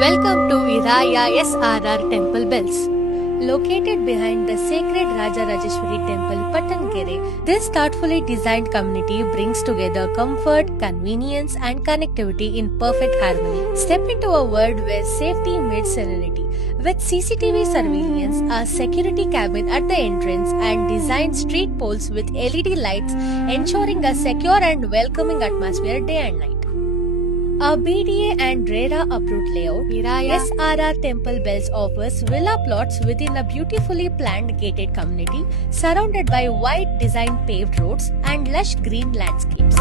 Welcome to Erayaa SRR Temple Bells. Located behind the sacred Rajarajeshwari Temple, Pattangere, this thoughtfully designed community brings together comfort, convenience, and connectivity in perfect harmony. Step into a world where safety meets serenity. With CCTV surveillance, a security cabin at the entrance, and designed street poles with LED lights ensuring a secure and welcoming atmosphere day and night. A BDA and RERA approved layout, Erayaa SRR Temple Bells offers villa plots within a beautifully planned gated community surrounded by wide designed paved roads and lush green landscapes.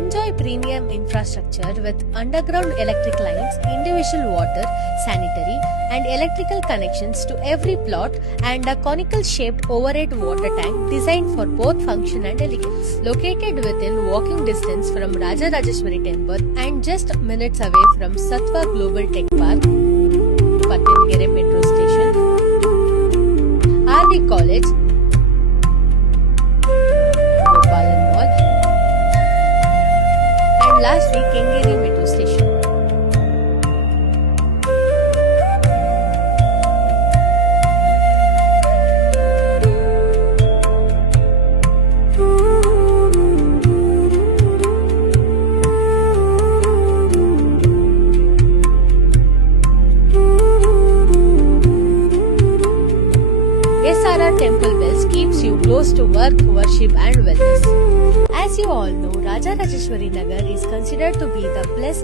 Enjoy premium infrastructure with underground electric lines, individual water, sanitary, and electrical connections to every plot, and a conical shaped overhead water tank designed for both function and elegance. Located within walking distance from Rajarajeshwari Temple and just minutes away from Sattva Global Tech Park, Pattangere Metro Station, RV College, Gopalan Mall, and lastly Kengeri Metro Station. SRR Temple Bells keeps you close to work, worship and wellness. As you all know, Rajarajeshwari Nagar is considered to be the blessed